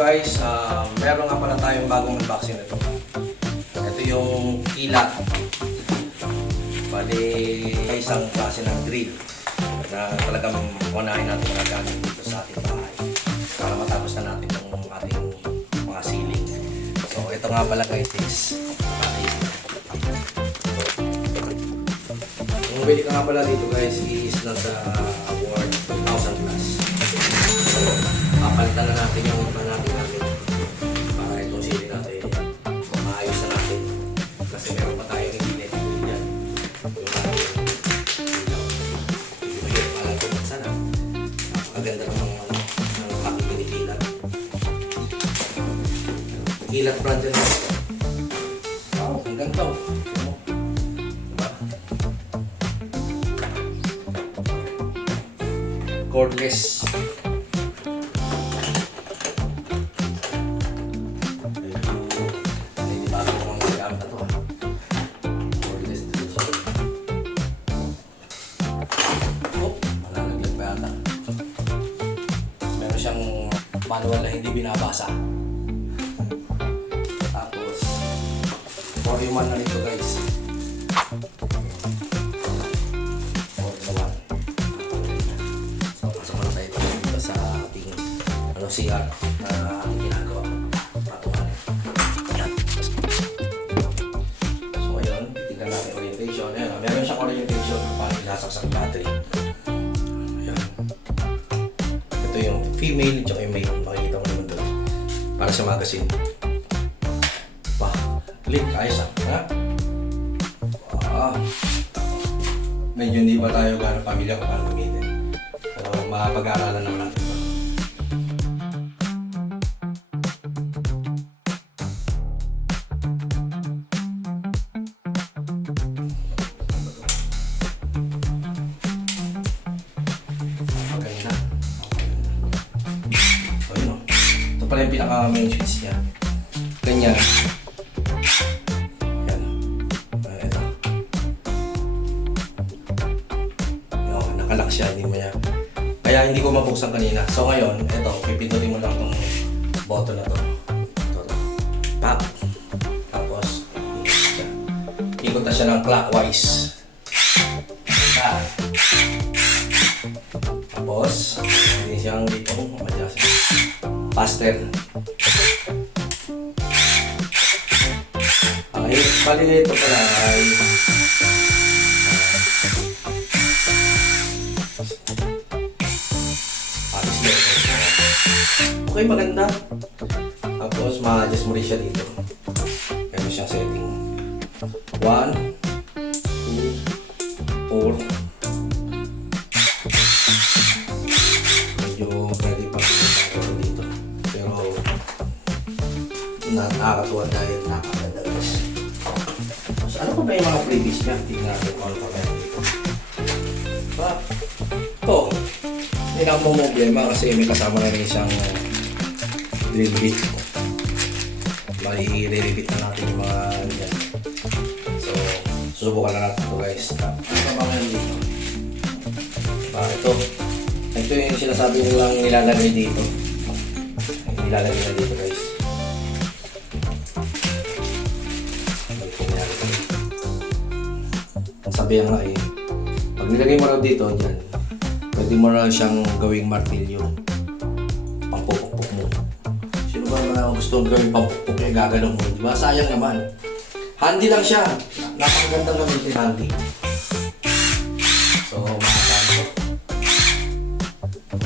guys, meron nga pala tayong bagong unboxing na ito. Ito yung kilat. Bali, isang klase ng drill na talagang unahin natin magagamit dito sa ating bahay para matapos na natin yung ating mga ceiling. So, ito nga pala guys is yung bili ka nga pala dito guys is nasa worth 2,000 plus. So, papalitan na natin yung natin para itong ceiling natin maayos na natin kasi meron pa tayo hindi net dyan yung mahirap pala ito sana napakaganda ng aking pinikilat kilat brand dyan wow, ang ganda cordless. Hindi bago ko ang gamit na ito. Cordless dito siya. Oh, malalaglag pa yata. Meron siyang manual na hindi binabasa. Tapos, 4-in-1 na nito guys. CR na ginagawa patungan. So ngayon, titignan natin orientation. Ayan, meron siyang orientation kung paano ilasaksak battery. Ayan. Ito yung female at yung male. Makikita mo naman doon. Para sa magazine. Bah, click. Ayos ha? Medyo hindi pa tayo gano'ng pamilya kung paano gamitin. Pero mapag-aaralan naman natin. Pala yung pinaka-main switch niya. Ganyan. Yan. Ito. Yan, nakalock siya. Hindi mo niya. Kaya hindi ko mabuksan kanina. So ngayon, ito, pipindutin mo lang itong button na to. Ito. Pop. Tapos, ikot na siya ng clockwise. Tapos, hindi siyang dito. Adjust. Faster. Ay, bali ito pala ay okay, maganda. Tapos ma-adjust mo rin siya dito. Meron siyang setting 1, 2, 4. Medyo pwede pa dito. Nakakatuwa dahil nakakaganda guys. So ano pa ba yung mga freebies niya? Tingnan natin kung ano pa meron dito. Ito, hindi na akong problema kasi may kasama na rin isang drill bit. Mai-re-repeat na natin yung mga yan. So, susubukan na natin ito guys. Ano pa ba meron dito? Ito yung sinasabi nilang nilalagay dito. Nilalagay na dito guys. Sabi nga eh, pag nilagay mo raw dito, dyan, pwede mo na siyang gawing martilyo. Pampupukpuk mo. Sino ba naman gusto gawing pampupukpuk eh, gaganong mo? Diba? Sayang naman. Handy lang siya. Napakagandang gamitin handy. So, makakano.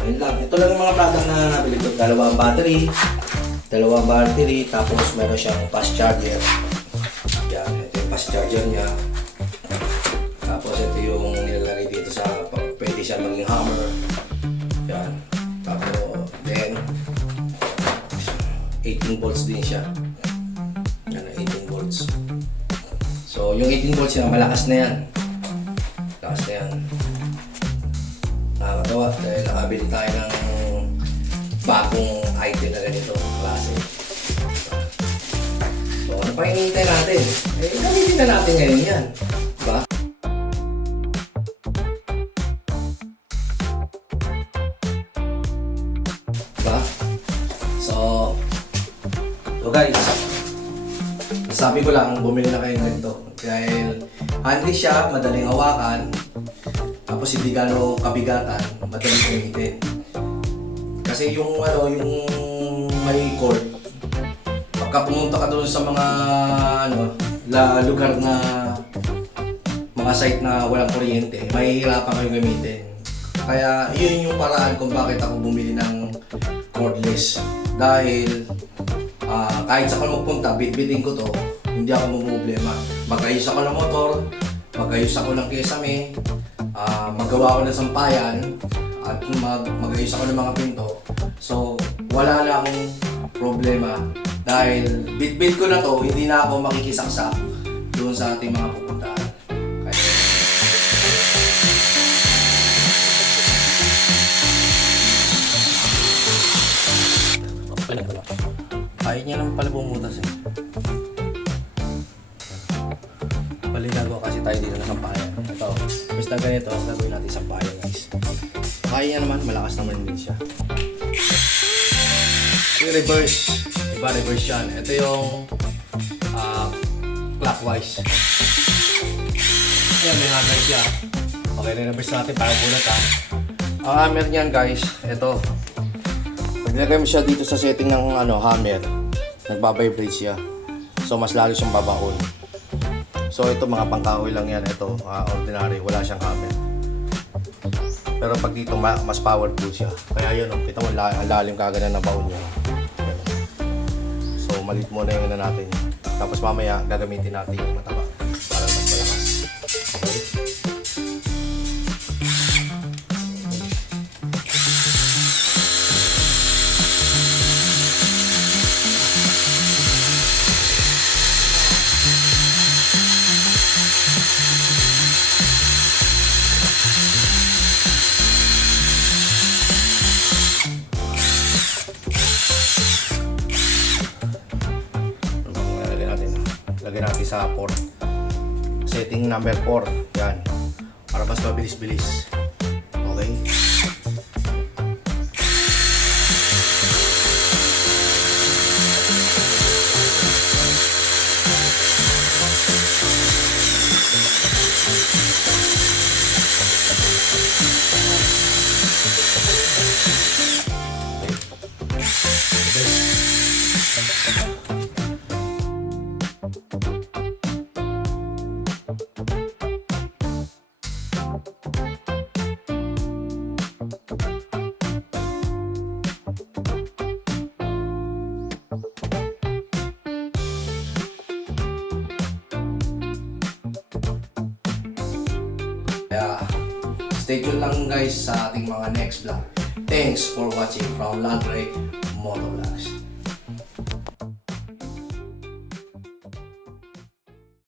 Ayun lang. Ito lang yung mga product na nabili ko. Dalawang battery, tapos meron siyang fast charger. Yan, ito yung fast charger niya. Tapos ito yung nilalagay dito sa pwede siya maging hammer. Yan. Tapos then 18 volts din siya. Yan, 18 volts. So yung 18 volts niya malakas na yan. Malakas na yan. Nakakatawa dahil nakabili tayo ng bagong item na ganito klase. So ano pa hinihintay natin? Gamitin na natin ngayon yan. Diba? Diba? So, So guys, sabi ko lang, bumili na kayo ganito. Dahil handy siya, madaling hawakan, tapos hindi gano'ng kabigatan, madaling gamitin. Kasi yung may cord, pagka pumunta ka doon sa mga lugar na mga site na walang kuryente, mahihirapan kayo gamitin. Kaya yun yung paraan kung bakit ako bumili ng cordless. Dahil kahit sa ako magpunta, bitbitin ko to, hindi ako problema. Mag-ayos ako ng motor, mag-ayos ako ng kesame, magawa ako ng sampayan, at mag-ayos ako ng mga pinto. So, wala na akong problema. Dahil bitbit ko na to, hindi na ako makikisaksak doon sa ating mga pupuntahan. Ayaw niya naman pala bumutas eh. Baligago kasi tayo dito na sampayan. Ito, basta ganito, gagawin natin sampayan guys. Kaya niya naman, malakas naman din siya. Yung reverse, iba reverse yan. Ito yung clockwise. Ayan, may hammer siya. Okay, re-reverse natin para bunot ha. Ang hammer niyan guys, ito. Pag nilagay mo siya dito sa setting ng hammer, nagbabibrate siya. So mas lalo siyang babaon. So ito mga pangkahoy lang yan. Ito ordinary, wala siyang hammer. Pero pag dito mas powerful siya. Kaya yun, kita mo ang lalim kagad na baon niya. So malit muna yung natin. Tapos mamaya gagamitin natin yung mataba para mas malakas. Okay? Lagyan natin sa port. Setting number 4. Yan. Para mas mabilis-bilis. Okay? Kaya, stay tuned lang guys sa ating mga next vlog. Thanks for watching from Landre Motovlogs.